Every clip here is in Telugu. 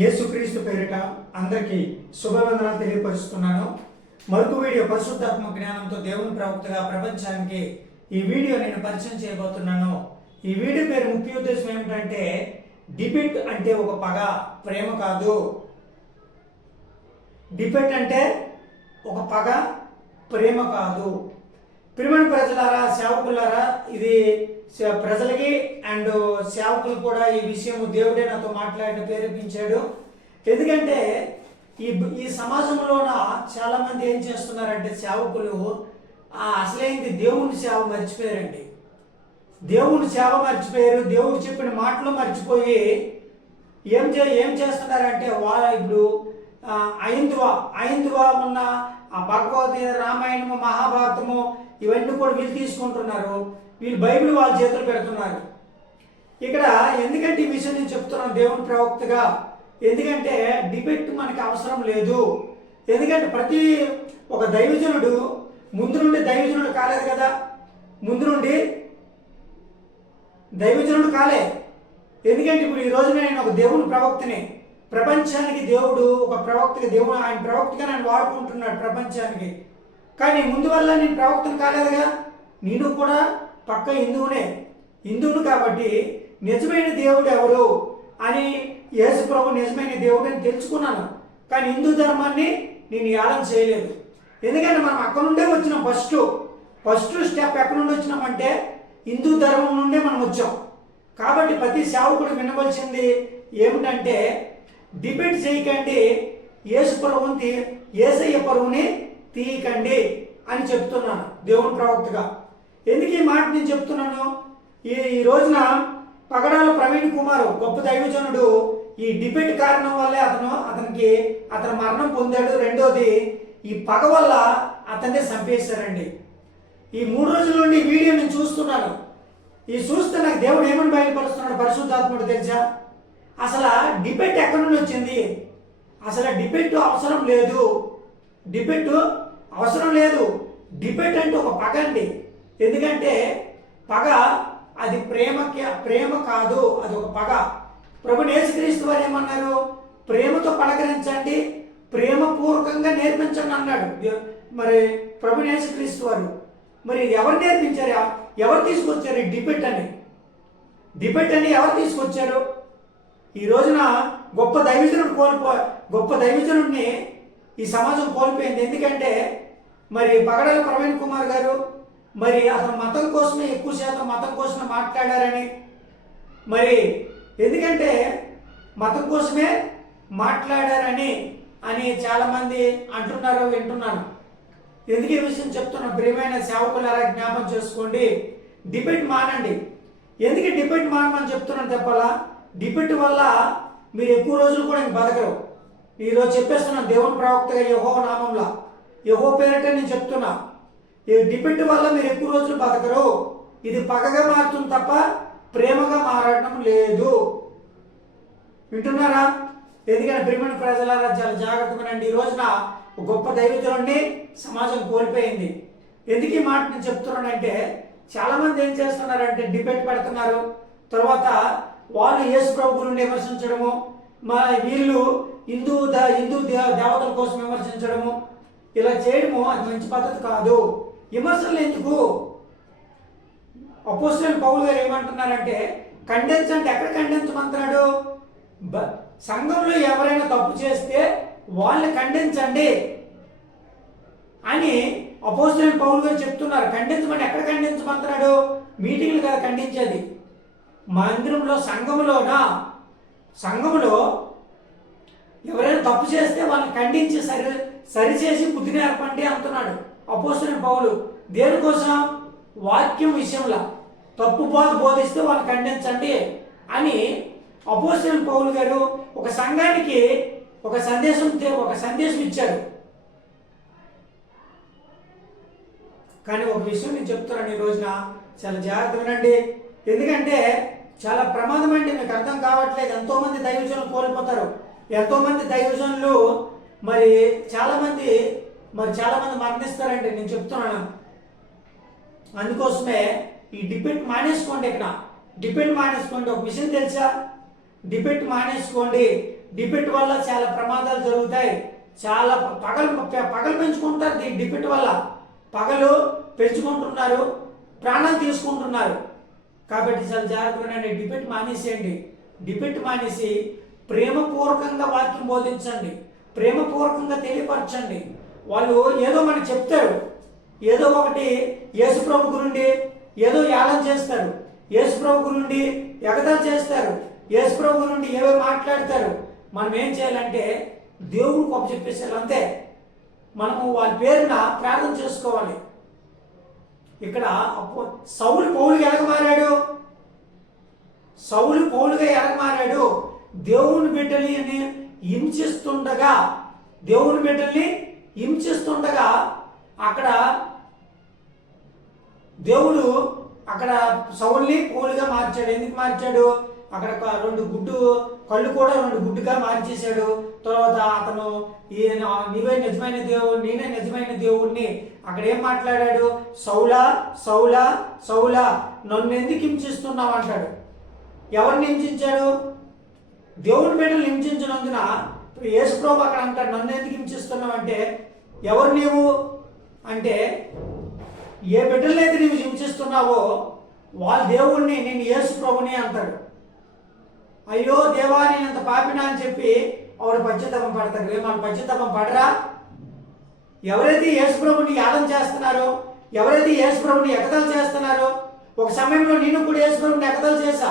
యేసుక్రీస్తు పేరిట అందరికీ శుభవందనాలు తెలియపరుస్తున్నాను. మరొక వీడియో పరిశుద్ధాత్మ జ్ఞానంతో దేవుని ప్రవక్తగా ప్రపంచానికి ఈ వీడియో నేను పరిచయం చేయబోతున్నాను. ఈ వీడియో పేరు ముఖ్య ఉద్దేశం ఏమిటంటే డిబేట్ అంటే ఒక పగ, ప్రేమ కాదు. డిబేట్ అంటే ఒక పగ, ప్రేమ కాదు. ప్రియమైన ప్రజలారా, సేవకులారా, ఇది ప్రజలకి అండ్ సేవకులు కూడా ఈ విషయం దేవుడే నాతో మాట్లాడిన ప్రేరేపించాడు. ఎందుకంటే ఈ సమాజంలోన చాలా మంది ఏం చేస్తున్నారంటే సేవకులు అసలైంది దేవుని సేవ మర్చిపోయారండి. దేవుని సేవ మర్చిపోయారు. దేవుడు చెప్పిన మాటలు మర్చిపోయి ఏం చేస్తున్నారంటే ఇప్పుడు ఐందువ ఉన్న ఆ భగవద్గీత, రామాయణము, మహాభారతము ఇవన్నీ కూడా వీళ్ళు తీసుకుంటున్నారు. వీళ్ళు బైబిల్ వాళ్ళ చేతులు పెడుతున్నారు. ఇక్కడ ఎందుకంటే ఈ విషయం నేను చెప్తున్నాను దేవుని ప్రవక్తగా, ఎందుకంటే డిబేట్ మనకి అవసరం లేదు. ఎందుకంటే ప్రతి ఒక దైవజనుడు ముందు నుండి దైవజనుడు కాలేదు కదా, ముందు నుండి దైవజనుడు కాలే. ఎందుకంటే ఇప్పుడు ఈ రోజున నేను ఒక దేవుని ప్రవక్తని, ప్రపంచానికి దేవుడు ఒక ప్రవక్తగా, దేవుడు ఆయన ప్రవక్తగా నన్ను వాడుకుంటున్నాడు ప్రపంచానికి. కానీ ముందు వల్ల నేను ప్రవక్తను కాలేదుగా. నేను కూడా పక్క హిందువును కాబట్టి నిజమైన దేవుడు ఎవరు అని యేసు ప్రభు నిజమైన దేవుడు అని తెలుసుకున్నాను. కానీ హిందూ ధర్మాన్ని నేను యాలం చేయలేదు. ఎందుకంటే మనం అక్కడ నుండే వచ్చినాం. ఫస్ట్ స్టెప్ ఎక్కడ నుండి వచ్చినామంటే హిందూ ధర్మం నుండే మనం వచ్చాం. కాబట్టి ప్రతి సేవకుడు వినవలసింది ఏమిటంటే డిబేట్ చేయకండి, యేసయ్య పరువుని తీయకండి అని చెప్తున్నాను దేవుని ప్రవక్తగా. ఎందుకు ఈ మాట నేను చెప్తున్నాను? ఈ రోజున పగడాల ప్రవీణ్ కుమార్ గొప్ప దైవజనుడు ఈ డిబేట్ కారణం వల్లే అతను మరణం పొందాడు. రెండోది ఈ పగ వల్ల అతన్ని చంపేశారండి. ఈ 3 రోజుల నుండి వీడియో నేను చూస్తున్నాను. చూస్తే నాకు దేవుడు ఏమని బయలుపరుస్తున్నాడు, పరిశుద్ధాత్ముడు తెలుసా? అసలు డిబేట్ ఎక్కడి నుండి వచ్చింది? అసలు డిబేట్ అవసరం లేదు. డిబేట్ అంటే ఒక పగ అండి. ఎందుకంటే పగ అది ప్రేమ కాదు, అది ఒక పగ. ప్రభువు యేసుక్రీస్తు వారు ఏమన్నారు? ప్రేమతో పలకరించండి, ప్రేమపూర్వకంగా నేర్పించండి అన్నాడు మరి ప్రభువు యేసుక్రీస్తు వారు. మరి ఎవరు నేర్పించారు? ఎవరు తీసుకొచ్చారు ఈ డిబేట్ అని ఎవరు తీసుకొచ్చారు? ఈ రోజున గొప్ప దైవజనుడిని ఈ సమాజం కోల్పోయింది. ఎందుకంటే మరి పగడాల ప్రవీణ్ కుమార్ గారు మరి అతను మతం కోసమే, ఎక్కువ శాతం మతం కోసమే మాట్లాడారని, మరి ఎందుకంటే మతం కోసమే మాట్లాడారని చాలామంది అంటున్నారు, వింటున్నాను. ఎందుకు ఈ విషయం చెప్తున్నా? ప్రియమైన సేవకులారా, జ్ఞాపం చేసుకోండి, డిబేట్ మానండి. ఎందుకు డిబేట్ మానమని చెప్తున్నాను చెప్పాలా? డిబేట్ వల్ల మీరు ఎక్కువ రోజులు కూడా ఇంక బతకరు. ఈరోజు చెప్పేస్తున్నాను దేవుని ప్రవక్తగా యెహోవా నామంలో, యెహోవా పేరిట నేను చెప్తున్నా. ఈ డిబేట్ వల్ల మీరు ఎక్కువ రోజులు బతకరు. ఇది పగగా మారుతుంది తప్ప ప్రేమగా మారడం లేదు. వింటున్నారా? ఎందుకంటే ప్రియమైన ప్రజలారా, చాలా జాగ్రత్తగా. ఈ రోజున గొప్ప దైవజనుడిని సమాజం కోల్పోయింది. ఎందుకు ఈ మాట నేను చెప్తున్నానంటే చాలా మంది ఏం చేస్తున్నారంటే డిబేట్ పెడుతున్నారు, తర్వాత వాళ్ళు యేసు ప్రభు గురించి విమర్శించడము, వీళ్ళు హిందూ దేవతల కోసం విమర్శించడము, ఇలా చేయడము అది మంచి పద్ధతి కాదు. విమర్శలు ఎందుకు? అపోస్తలుడైన పౌలు గారు ఏమంటున్నారంటే ఖండించండి. అంటే ఎక్కడ ఖండించమంటున్నాడు? సంఘంలో ఎవరైనా తప్పు చేస్తే వాళ్ళని ఖండించండి అని అపోస్తలుడైన పౌలు గారు చెప్తున్నారు. ఖండించమని ఎక్కడ ఖండించమంటున్నాడు? మీటింగ్లు కదా ఖండించేది. మందిరంలో, సంఘములో ఎవరైనా తప్పు చేస్తే వాళ్ళని ఖండించి సరిచేసి బుద్ధి నేర్పండి అంటున్నాడు అపోస్తలుడైన పౌలు. దేనికోసం? వాక్యం విషయంలో తప్పు బోధిస్తే వాళ్ళని ఖండించండి అని అపోస్తలుడైన పౌలు గారు ఒక సంఘానికి ఒక సందేశం ఇచ్చారు. కానీ ఒక విషయం నేను చెప్తున్నాను ఈ రోజున, చాలా జాగ్రత్తగా వినండి. ఎందుకంటే చాలా ప్రమాదం అండి. మీకు అర్థం కావట్లేదు. ఎంతోమంది దైవజనులు కోల్పోతారు. ఎంతోమంది దైవజనులు మరి చాలా మంది మరణిస్తారండి. నేను చెప్తున్నాను. అందుకోసమే ఈ డిబేట్ మానేసుకోండి. ఒక విషయం తెలుసా? డిబేట్ మానేసుకోండి. డిబేట్ వల్ల చాలా ప్రమాదాలు జరుగుతాయి. చాలా పగలు పెంచుకుంటారు. ఈ డిబేట్ వల్ల పగలు పెంచుకుంటున్నారు, ప్రాణాలు తీసుకుంటున్నారు. కాబట్టి చాలా జాగ్రత్తగా డిబేట్ మానేసేయండి. డిబేట్ మానేసి ప్రేమపూర్వకంగా వాక్యం బోధించండి, ప్రేమపూర్వకంగా తెలియపరచండి. వాళ్ళు ఏదో మనకు చెప్తారు, ఏదో ఒకటి యేసుప్రభు గురుండి ఏదో యాలం చేస్తారు, యేసుప్రభు గురుండి ఎగతాలు చేస్తారు, యేసుప్రభు గురుండి ఏవో మాట్లాడతారు. మనం ఏం చేయాలంటే దేవుడు గొప్ప చెప్పేసారు అంతే. మనము వాళ్ళ పేరున ప్రార్థన చేసుకోవాలి. ఇక్కడ సౌలు పౌలుగా ఎలగమారాడు, సౌలు పౌలుగా ఎలగమారాడు. దేవుని బిడ్డల్ని హింసిస్తుండగా, దేవుని బిడ్డల్ని హింసిస్తుండగా అక్కడ దేవుడు అక్కడ సౌల్ని పౌలుగా మార్చాడు. ఎందుకు మార్చాడు? అక్కడ రెండు కళ్ళు కూడా రెండు గుడ్డుగా మార్చేశాడు. తర్వాత అతను నీవే నిజమైన దేవుడు, నేనే నిజమైన దేవుడిని అక్కడ ఏం మాట్లాడాడు? సౌలా సౌలా సౌలా నన్ను ఎందుకు హింసిస్తున్నావు అంటాడు. ఎవరిని హింసించాడు? దేవుని బిడ్డలు హింసించినందున యేసుప్రభు అక్కడ అంటాడు, నన్ను ఎందుకు హింసిస్తున్నావు అంటే, ఎవరు నీవు అంటే, ఏ బిడ్డలైతే నీవు హింసిస్తున్నావో వాళ్ళ దేవుణ్ణి, నేను యేసుప్రభుని అంటాడు. అయ్యో దేవా నేను అంత పాపినా అని చెప్పి ఆవిడ పశ్చాత్తాపం పడతారు. వాళ్ళు పశ్చాత్తాపం పడరా? ఎవరైతే యేసుప్రభుని యాదం చేస్తున్నారో, ఎవరైతే యేసుప్రభుని ఎగతాలు చేస్తున్నారో, ఒక సమయంలో నేను కూడా యేసుప్రభుని ఎగతాలు చేశా,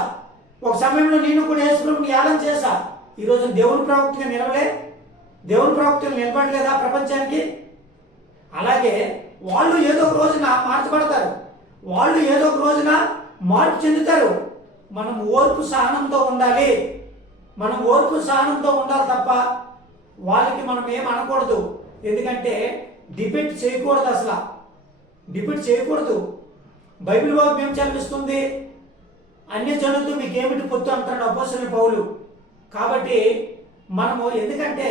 ఒక సమయంలో నేను కూడా యేసుప్రభుని యాదం చేశా. ఈరోజు దేవుని ప్రవక్తగా నిలవలే, దేవుని ప్రవక్తలు నిలబడలేదా ప్రపంచానికి? అలాగే వాళ్ళు ఏదో ఒక రోజున మార్చబడతారు, వాళ్ళు ఏదో ఒక రోజున మార్పు చెందుతారు. మనం ఓర్పు సహనంతో ఉండాలి, మనం ఓర్పు సహనంతో ఉండాలి తప్ప వాళ్ళకి మనం ఏం అనకూడదు. ఎందుకంటే డిబేట్ చేయకూడదు, అసలు డిబేట్ చేయకూడదు. బైబిల్ వాక్యం ఏం చదివిస్తుంది? అన్య జనులతో మీకేమిటి పొత్తు అంటాడు అపోస్తలుడైన పౌలు. కాబట్టి మనము, ఎందుకంటే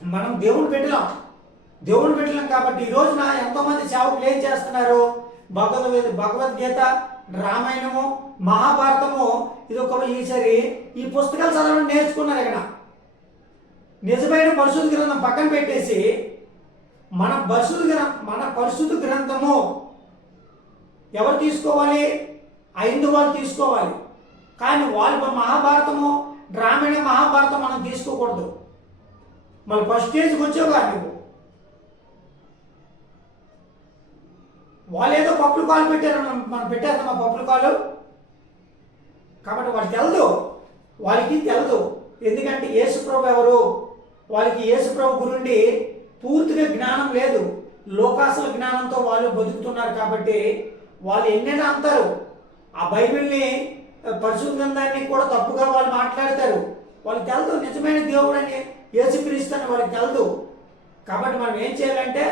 మనం దేవుని బిడ్డలం కాబట్టి ఈ రోజున ఎంతోమంది సేవకులు ఏం చేస్తున్నారు? భగవద్గీత, రామాయణము, మహాభారతము ఈసారి ఈ పుస్తకాలు చదవడం నేర్చుకున్నారు. ఇక్కడ నిజమైన పరిశుద్ధ గ్రంథం పక్కన పెట్టేసి మన పరిశుద్ధ గ్రంథము ఎవరు తీసుకోవాలి? హైందవులు తీసుకోవాలి. కానీ వాళ్ళు మహాభారతము, రామాయణ, మహాభారతం మనం తీసుకోకూడదు. మళ్ళీ ఫస్ట్ స్టేజ్కి వచ్చేవా నువ్వు? వాళ్ళు ఏదో పప్పులు కాలు పెట్టారు, మనం పెట్టేద్దాం ఆ పప్పులు కాలు. కాబట్టి వాళ్ళకి తెలదు. ఎందుకంటే యేసుప్రభు ఎవరు? వాళ్ళకి యేసుప్రభు గురుండి పూర్తిగా జ్ఞానం లేదు, లోకాసుల జ్ఞానంతో వాళ్ళు బతుకుతున్నారు. కాబట్టి వాళ్ళు ఎన్నైనా అంటారు, ఆ బైబిల్ని, పరిశుద్ధ గ్రంథాన్ని కూడా తప్పుగా వాళ్ళు మాట్లాడతారు. వాళ్ళకి తెలదు నిజమైన దేవుడు అని, యేసుక్రీస్తు అని వాళ్ళకి తెలదు. కాబట్టి మనం ఏం చేయాలంటే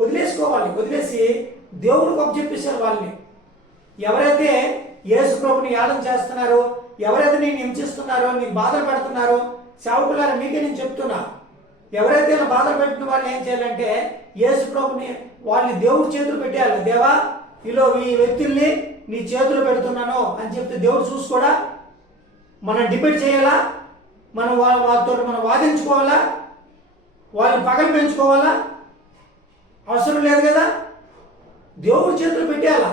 వదిలేసి దేవుడు గొప్ప చెప్పేశారు వాళ్ళని. ఎవరైతే యేసుప్రభుని యాదం చేస్తున్నారో, ఎవరైతే నేను హింసిస్తున్నారో, నీకు బాధలు పెడుతున్నారో, సేవకులారా మీకే నేను చెప్తున్నా, ఎవరైతే ఇలా బాధలు పెట్టిన వాళ్ళని ఏం చేయాలంటే యేసుప్రభుని వాళ్ళని దేవుడి చేతులు పెట్టేయాలి. దేవా ఈ వ్యక్తుల్ని నీ చేతులు పెడుతున్నాను అని చెప్తే దేవుడు చూసుకోడా? మనం డిబేట్ చేయాలా? మనం వాళ్ళతో మనం వాదించుకోవాలా? వాళ్ళని పగలు పెంచుకోవాలా? అవసరం లేదు కదా. దేవుడి చేతులు పెట్టేయాలా?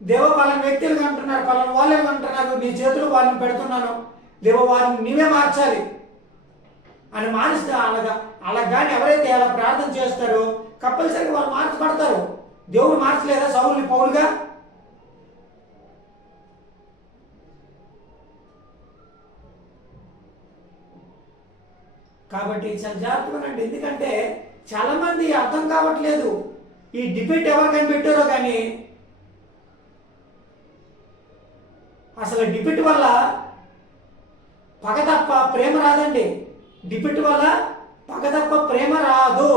దేవ పలానా వ్యక్తులు అంటున్నారు, పలానా వాళ్ళు అంటున్నారు, నీ చేతులు వాళ్ళని పెడుతున్నాను, దేవ వారిని నీవే మార్చాలి అని మారిస్తే అలా కానీ ఎవరైతే అలా ప్రార్థన చేస్తారో కంపల్సరీగా వాళ్ళు మార్చబడతారు. దేవుడు మార్చలేదా సౌలుని పౌలుగా? కాబట్టి చాలా జాగ్రత్తగా, ఎందుకంటే చాలా మంది అర్థం కావట్లేదు. ఈ డిబేట్ ఎవరికైనా పెట్టారో కానీ అసలు డిబేట్ వల్ల పగ తప్ప ప్రేమ రాదండి. డిబేట్ వల్ల పగ తప్ప ప్రేమ రాదు.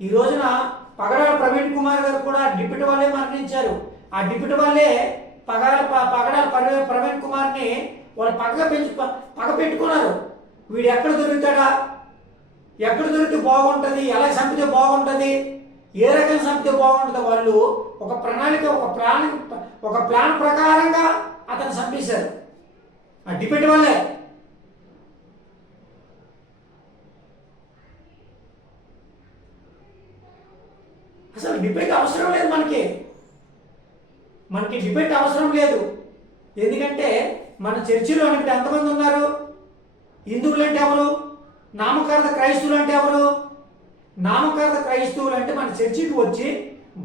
ఈ రోజున పగడాల ప్రవీణ్ కుమార్ గారు కూడా డిబేట్ వల్లే మరణించారు. ఆ డిబేట్ వల్లే పగడాల ప్రవీణ్ కుమార్ని వాళ్ళు పగ పెట్టుకున్నారు. వీడు ఎక్కడ దొరుకుతాడా, ఎక్కడ దొరికితే బాగుంటుంది, ఎలా చంపితే బాగుంటుంది, ఏ రకంగా చంపితే బాగుంటుందో వాళ్ళు ఒక ప్రణాళిక, ఒక ప్లాన్ ప్రకారంగా అతను చంపేశారు. ఆ డిబేట్ వల్లే. డిబేట్ అవసరం లేదు మనకి డిబేట్ అవసరం లేదు. ఎందుకంటే మన చర్చిలో ఇప్పుడు ఎంతమంది ఉన్నారు? హిందువులు అంటే ఎవరు? నామకార్థ క్రైస్తవులు అంటే ఎవరు? నామకార్థ క్రైస్తవులు అంటే మన చర్చికి వచ్చి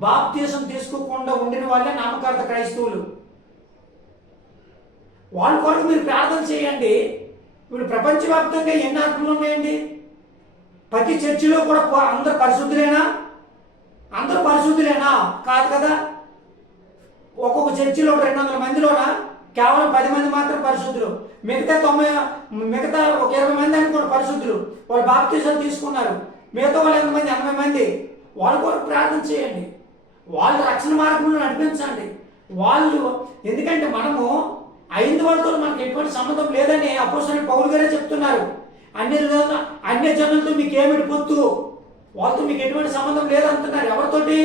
బాప్తీసం తీసుకోకుండా ఉండిన వాళ్ళే నామకార్థ క్రైస్తవులు. వాళ్ళ కొరకు మీరు ప్రార్థన చేయండి. ఇప్పుడు ప్రపంచవ్యాప్తంగా ఎన్ని ఆత్మలు ఉన్నాయండి? ప్రతి చర్చిలో కూడా అందరు పరిశుద్ధులేనా? అందరూ పరిశుద్ధులేనా? కాదు కదా. ఒక్కొక్క చర్చిలో 200 మందిలోనా కేవలం 10 మంది మాత్రం పరిశుద్ధులు, మిగతా ఒక 20 మంది అని కూడా పరిశుద్ధులు. వాళ్ళు బాప్తీసాలు తీసుకున్నారు. మిగతా వాళ్ళు ఎంతమంది? 80 మంది. వాళ్ళ కొరకు ప్రార్థన చేయండి. వాళ్ళు రక్షణ మార్గంలో నడిపించండి. ఎందుకంటే మనము ఐందవులతో మనకు ఎటువంటి సంబంధం లేదని అపోస్తలుడు పౌలు గారే చెప్తున్నారు. అన్య జనులతో మీకు ఏమిటి పొత్తు? వాళ్ళతో మీకు ఎటువంటి సంబంధం లేదంటున్నారు. ఎవరితోటి?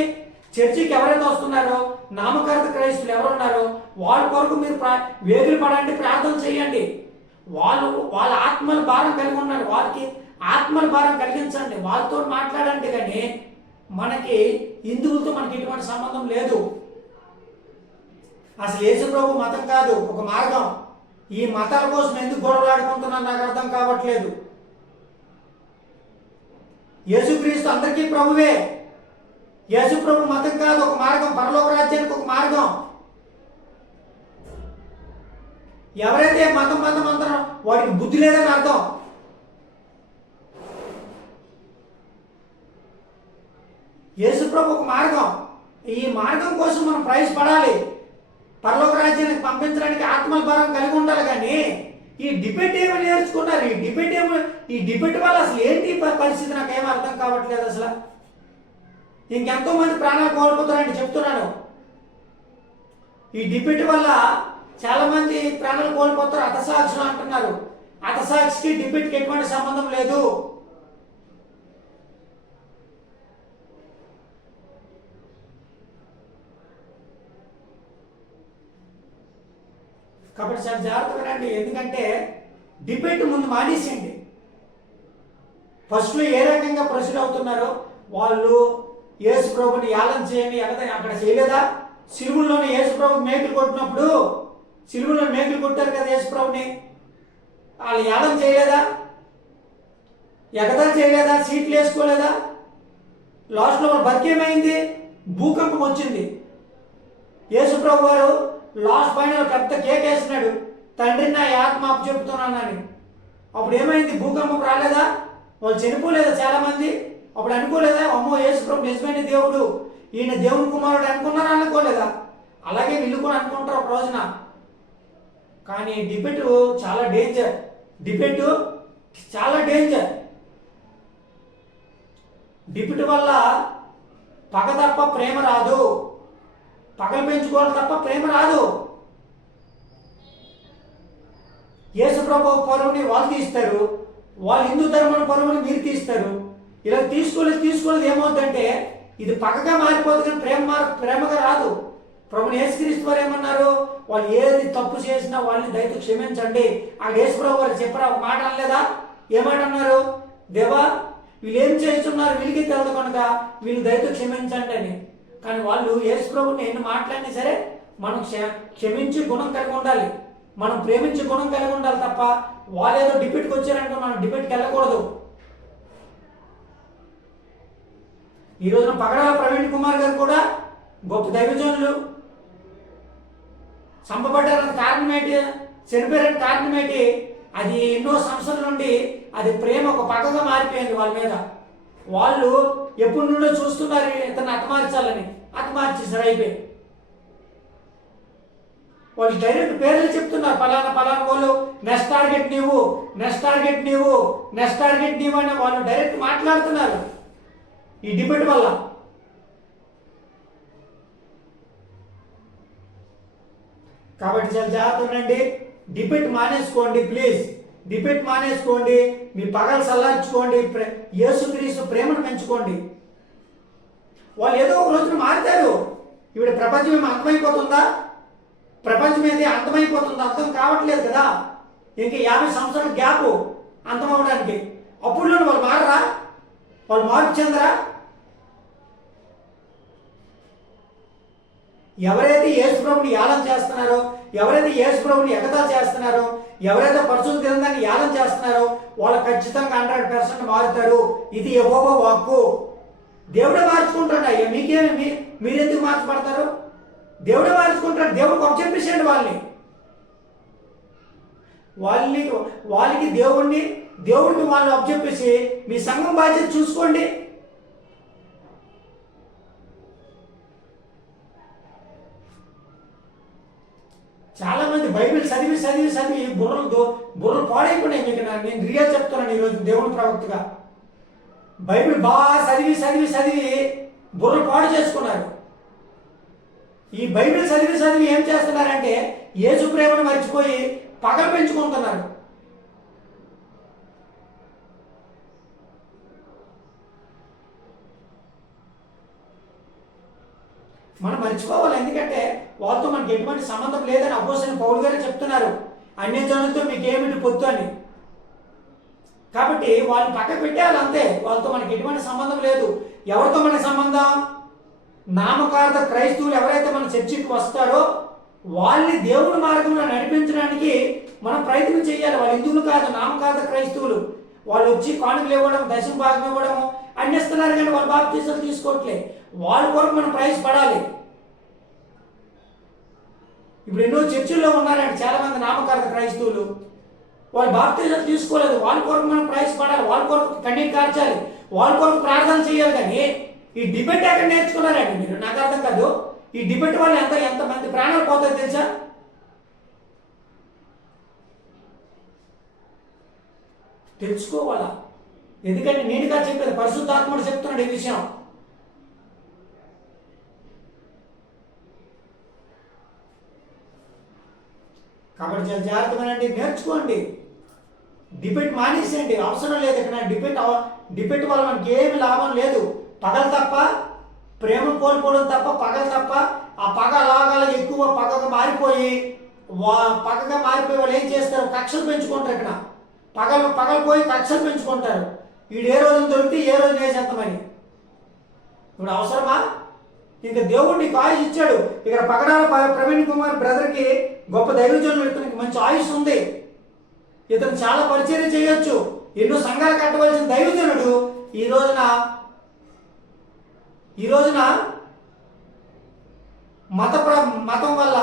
చర్చికి ఎవరైతే వస్తున్నారో నామకార్థ క్రైస్తవులు ఎవరున్నారో వాళ్ళ కొరకు మీరు వేగులు పడండి, ప్రార్థన చేయండి. వాళ్ళ ఆత్మల భారం కలిగి ఉన్నారు. వాళ్ళకి ఆత్మల భారం కలిగించండి, వాళ్ళతో మాట్లాడండి. కానీ మనకి హిందువులతో మనకి ఎటువంటి సంబంధం లేదు. అసలు యేసు ప్రభు మతం కాదు, ఒక మార్గం. ఈ మతాల కోసం ఎందుకు గొడవలాడుకుంటున్నా నాకు అర్థం కావట్లేదు. యేసుక్రీస్తు అందరికీ ప్రభువే. యేసు ప్రభు మతం కాదు, ఒక మార్గం. పరలోక రాజ్యానికి ఒక మార్గం. ఎవరైతే మతం అంటారో వాడికి బుద్ధి లేదని అర్థం. యేసు ప్రభు ఒక మార్గం. ఈ మార్గం కోసం మనం ప్రయాసపడాలి. పరలోక రాజ్యానికి పంపించడానికి ఆత్మల భారం కలిగి ఉండాలి. కానీ ఈ డిబేట్ ఏమో నేర్చుకున్నారు. ఈ డిబేట్ వల్ల అసలు ఏంటి పరిస్థితి నాకేం అర్థం కావట్లేదు. అసలు ఇంకెంతో మంది ప్రాణాలు కోల్పోతారని చెప్తున్నాను. ఈ డిబేట్ వల్ల చాలా మంది ప్రాణాలు కోల్పోతారు. హతసాక్షులు అంటున్నారు. హతసాక్షికి డిబేట్కి ఎటువంటి సంబంధం లేదు. కాబట్టి చాలా జాగ్రత్తగా రండి. ఎందుకంటే డిబేట్ ముందు మానేసేయండి. ఫస్ట్లో ఏ రకంగా ప్రొసీడ్ అవుతున్నారో వాళ్ళు యేసు ప్రభుని యాలం చేయండి అక్కడ చేయలేదా? సిలువలోనే యేసు ప్రభు మేకులు కొట్టినప్పుడు సిలువలో మేకులు కొట్టారు కదా యేసు ప్రభుని. వాళ్ళు యాలం చేయలేదా? ఎగదా చేయలేదా? సీట్లు వేసుకోలేదా? లాస్ట్లో వాళ్ళ బతికేమైంది? భూకంపం వచ్చింది. యేసు ప్రభు వారు లాస్ట్ ఫైనల్ పెద్ద కేక్ వేసినాడు, తండ్రి నా ఆత్మ అప్పు చెప్తున్నానని. అప్పుడు ఏమైంది? భూకంపం రాలేదా? వాళ్ళు చనిపోలేదా చాలా మంది? అప్పుడు అనుకోలేదా అమ్మో యేసు ప్రభు నిజమైన దేవుడు, ఈయన దేవుని కుమారుడు అనుకున్నారా? అనుకోలేదా? అలాగే వీళ్ళు కూడా అనుకుంటారు ఒక రోజున. కానీ డిబేట్ చాలా డేంజర్. డిబేట్ వల్ల పగ తప్ప ప్రేమ రాదు. పగలు పెంచుకోవడం తప్ప ప్రేమ రాదు. యేసు ప్రభు పరువుని వాళ్ళు తీస్తారు, వాళ్ళు హిందూ ధర్మం పరువుని మీరు తీస్తారు. ఇలా తీసుకోలేదు ఏమవుతుందంటే ఇది పగగా మారిపోతుంది, కానీ ప్రేమగా రాదు. ప్రభుని యేసుక్రీస్తు వారు ఏమన్నారు? వాళ్ళు ఏది తప్పు చేసినా వాళ్ళని దయతో క్షమించండి. ఆ యేసు ప్రభు వారు చెప్పరా? ఒక మాట అనలేదా? ఏమాట అన్నారు? దేవా వీళ్ళు ఏం చేస్తున్నారు, వీళ్ళకి తెలదు కనుక వీళ్ళు దయతో క్షమించండి అని. కానీ వాళ్ళు యేసు ప్రభుని ఎన్ని మాట్లాడినా సరే మనం క్షమించి గుణం కలిగి ఉండాలి, మనం ప్రేమించే గుణం కలిగి ఉండాలి తప్ప వాళ్ళు ఏదో డిబేట్కి వచ్చారంటే మనం డిబేట్కి వెళ్ళకూడదు. ఈ రోజున పగడాల ప్రవీణ్ కుమార్ గారు కూడా గొప్ప దైవజనులు. చంపబడ్డారన్న కారణం ఏంటి? చనిపోయారన్న కారణం ఏంటి? అది ఎన్నో సంవత్సరాల నుండి అది ప్రేమ ఒక పగగా మారిపోయింది వాళ్ళ మీద. వాళ్ళు ఎప్పటి నుండో చూస్తున్నారు ఇతను హతమార్చాలని, హతమార్చేసారు. అయిపోయి వాళ్ళు డైరెక్ట్ పేర్లు చెప్తున్నారు, పలానా వాళ్ళు నెక్స్ట్ టార్గెట్ నీవు అని వాళ్ళు డైరెక్ట్ మాట్లాడుతున్నారు ఈ డిబేట్ వల్ల. కాబట్టి చాలా జాగ్రత్త ఉండండి. డిబేట్ మానేసుకోండి ప్లీజ్. డిబేట్ మానేసుకోండి, మీ పగలు చల్లార్చుకోండి, యేసుక్రీస్తు ప్రేమను పెంచుకోండి. వాళ్ళు ఏదో ఒక రోజున మారుతారు. ఇప్పుడు ప్రపంచం ఏమో అంతమైపోతుందా? ప్రపంచం ఏది అంతమైపోతుందా? అర్థం కావట్లేదు కదా. ఇంకా 50 సంవత్సరాల గ్యాప్ అంతమవడానికి. అప్పుడు వాళ్ళు మారరా? వాళ్ళు మార్పు చెందరా? ఎవరైతే యేసు ప్రభుని యాలం చేస్తున్నారో, ఎవరైతే యేసు ప్రభుని ఎగతాళి చేస్తున్నారో, ఎవరైతే పరిశుద్ధ గ్రంథాన్ని యాలం చేస్తున్నారో వాళ్ళు ఖచ్చితంగా 100% మారుతారు. ఇది యెహోవా వాక్కు. దేవుడే మార్చుకుంటాడు. అయ్యా మీకేమి, మీరెందుకు మార్చబడతారు? దేవుడే మార్చుకుంటాడు. దేవుడికి ఒక చెప్పేసేయండి వాళ్ళకి దేవుడిని వాళ్ళని అప్పచెప్పేసి మీ సంఘం బాధ్యత చూసుకోండి. చాలా మంది బైబిల్ చదివి బుర్రలు పాడైపోయినాయి. మీకు నేను రియల్ చెప్తున్నాను ఈరోజు దేవుని ప్రవక్తగా. బైబిల్ బాగా చదివి బుర్రలు పాడు చేసుకున్నారు. ఈ బైబిల్ చదివి ఏం చేస్తున్నారంటే యేసు ప్రేమను మర్చిపోయి పగలు పెంచుకుంటున్నారు. మనం మర్చిపోవాలి. ఎందుకంటే వాళ్ళతో మనకి ఎటువంటి సంబంధం లేదని అపోస్తలుడైన పౌలు గారు చెప్తున్నారు. అన్యజనులతో మీకేమిటి పొత్తు అని. కాబట్టి వాళ్ళని పక్కకు పెట్టేయాలి అంతే. వాళ్ళతో మనకి ఎటువంటి సంబంధం లేదు. ఎవరితో మనకి సంబంధం? నామకార్థ క్రైస్తవులు ఎవరైతే మన చర్చికి వస్తారో వాళ్ళని దేవుని మార్గంలో నడిపించడానికి మనం ప్రయత్నం చేయాలి. వాళ్ళు హిందువులు కాదు, నామకార్థ క్రైస్తవులు. వాళ్ళు వచ్చి కానుకలు ఇవ్వడం, దశమ భాగం ఇవ్వడము అన్ని ఇస్తున్నారు, కానీ వాళ్ళు బాప్తీసాలు తీసుకోవట్లే. వాళ్ళ కొరకు మనం ప్రయాసపడాలి. ఇప్పుడు ఎన్నో చర్చిల్లో ఉన్నారండి చాలా మంది నామకార్థ క్రైస్తవులు, వాళ్ళు బాప్తీసాలు తీసుకోలేదు. వాళ్ళ కొరకు మనం ప్రయాసపడాలి, వాళ్ళ కొరకు కన్నీరు కార్చాలి, వాళ్ళ కొరకు ప్రార్థన చేయాలి. కానీ ఈ డిబేట్ ఎక్కడ నేర్చుకున్నారండి మీరు? నాకు అర్థం కాదు. ఈ డిబేట్ వల్ల ఎంతమంది ప్రాణాలు పోతాయో తెలుసా? తెలుసుకోవాలా? ఎందుకంటే నేనుగా చెప్పేది పరిశుద్ధాత్ముడు చెప్తున్నాడు ఈ విషయం. కాబట్టి చాలా జాగ్రత్తగానండి, నేర్చుకోండి. డిబేట్ మానేసేయండి, అవసరం లేదు. ఇక్కడ డిబేట్ వల్ల మనకి ఏమి లాభం లేదు. పగలు తప్ప, ప్రేమ కోల్పోవడం తప్ప, పగలు తప్ప. ఆ పగ అలాగ ఎక్కువ పగగా మారిపోయి వాళ్ళు ఏం చేస్తారు? కక్షలు పెంచుకుంటారు. ఇక్కడ పగలు పోయి కక్షలు పెంచుకుంటారు. వీడు ఏ రోజున దొరికితే ఏ రోజు వేసేస్తామని. ఇప్పుడు అవసరమా? ఇంకా దేవుడు నీకు ఆయుష్ ఇచ్చాడు. ఇక్కడ పగడాల ప్రవీణ్ కుమార్ బ్రదర్కి గొప్ప దైవజనులు, ఇతనికి మంచి ఆయుష్ ఉంది. ఇతను చాలా పరిచర్య చేయొచ్చు, ఎన్నో సంఘాలు కట్టవలసిన దైవజనుడు ఈ రోజున మతం వల్ల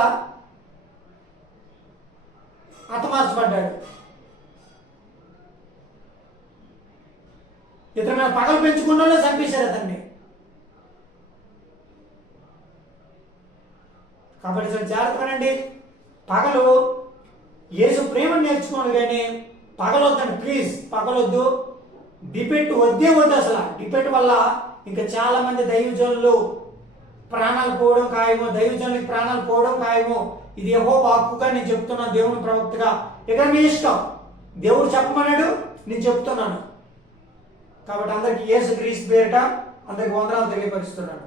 హతమార్చబడ్డాడు. ఇతను మీద పగలు పెంచుకున్న చంపేశారు అతన్ని. కాబట్టి చాలా జాగ్రత్తగానండి. పగలు యేసు ప్రేమను నేర్చుకోండి, కానీ పగలొద్దండి ప్లీజ్. పగలొద్దు, డిబేట్ వద్దు అసలు. డిబేట్ వల్ల ఇంకా చాలా మంది దైవజనులు ప్రాణాలు పోవడం ఖాయమో, దైవజనులకి ప్రాణాలు పోవడం ఖాయమో. ఇది యెహోవా వాక్కుగా నేను చెప్తున్నాను, దేవుని ప్రవక్తగా. ఇక మీ ఇష్టం, దేవుడు చెప్పమన్నాడు, నేను చెప్తున్నాను. కాబట్టి అందరికి యేసు క్రీస్తు పేరిట అందరికి వందనాలు తెలియపరుస్తున్నాను.